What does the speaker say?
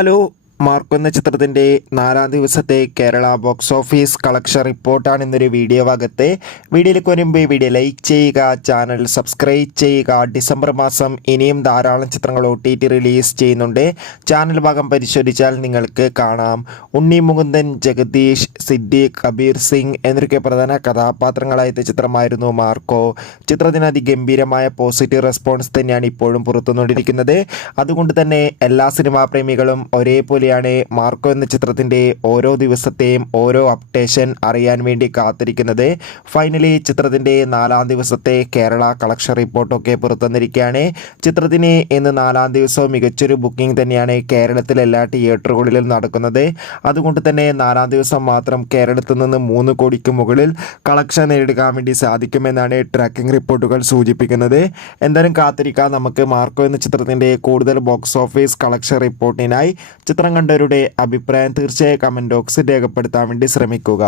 Hello. Marco എന്ന ചിത്രത്തിൻ്റെ 4-ാം ദിവസത്തെ കേരള ബോക്സ് ഓഫീസ് കളക്ഷൻ റിപ്പോർട്ടാണ് ഇന്നൊരു വീഡിയോ ഭാഗത്ത്. വീഡിയോയിലേക്ക് വരുമ്പോൾ വീഡിയോ ലൈക്ക് ചെയ്യുക, ചാനൽ സബ്സ്ക്രൈബ് ചെയ്യുക. ഡിസംബർ മാസം ഇനിയും ധാരാളം ചിത്രങ്ങൾ OTT റിലീസ് ചെയ്യുന്നുണ്ട്. ചാനൽ ഭാഗം പരിശോധിച്ചാൽ നിങ്ങൾക്ക് കാണാം. ഉണ്ണി മുകുന്ദൻ, ജഗദീഷ്, സിദ്ദീഖ്, കബീർ സിംഗ് എന്നൊക്കെ പ്രധാന കഥാപാത്രങ്ങളായ ചിത്രമായിരുന്നു മാർക്കോ. ചിത്രത്തിന് അതിഗംഭീരമായ പോസിറ്റീവ് റെസ്പോൺസ് തന്നെയാണ് ഇപ്പോഴും പുറത്തുകൊണ്ടിരിക്കുന്നത്. അതുകൊണ്ട് തന്നെ എല്ലാ സിനിമാ പ്രേമികളും ഒരേപോലെ മാർക്കോ എന്ന ചിത്രത്തിൻ്റെ ഓരോ ദിവസത്തെയും ഓരോ അപ്ഡേഷൻ അറിയാൻ വേണ്ടി കാത്തിരിക്കുന്നത്. ഫൈനലി ചിത്രത്തിൻ്റെ 4-ാം ദിവസത്തെ കേരള കളക്ഷൻ റിപ്പോർട്ടൊക്കെ പുറത്തുവന്നിരിക്കുകയാണ്. ചിത്രത്തിന് ഇന്ന് 4-ാം ദിവസവും മികച്ചൊരു ബുക്കിംഗ് തന്നെയാണ് കേരളത്തിലെ എല്ലാ തിയേറ്ററുകളിലും നടക്കുന്നത്. അതുകൊണ്ട് തന്നെ 4-ാം ദിവസം മാത്രം കേരളത്തിൽ നിന്ന് 3 കോടിക്ക് മുകളിൽ കളക്ഷൻ നേടിയെടുക്കാൻ വേണ്ടി സാധിക്കുമെന്നാണ് ട്രാക്കിംഗ് റിപ്പോർട്ടുകൾ സൂചിപ്പിക്കുന്നത്. എന്തായാലും കാത്തിരിക്കാം നമുക്ക് മാർക്കോ എന്ന ചിത്രത്തിൻ്റെ കൂടുതൽ ബോക്സ് ഓഫീസ് കളക്ഷൻ റിപ്പോർട്ടിനായി. ചിത്രം കണ്ടവരുടെ അഭിപ്രായം തീർച്ചയായും കമൻറ്റ് ബോക്സിൽ രേഖപ്പെടുത്താൻ വേണ്ടി ശ്രമിക്കുക.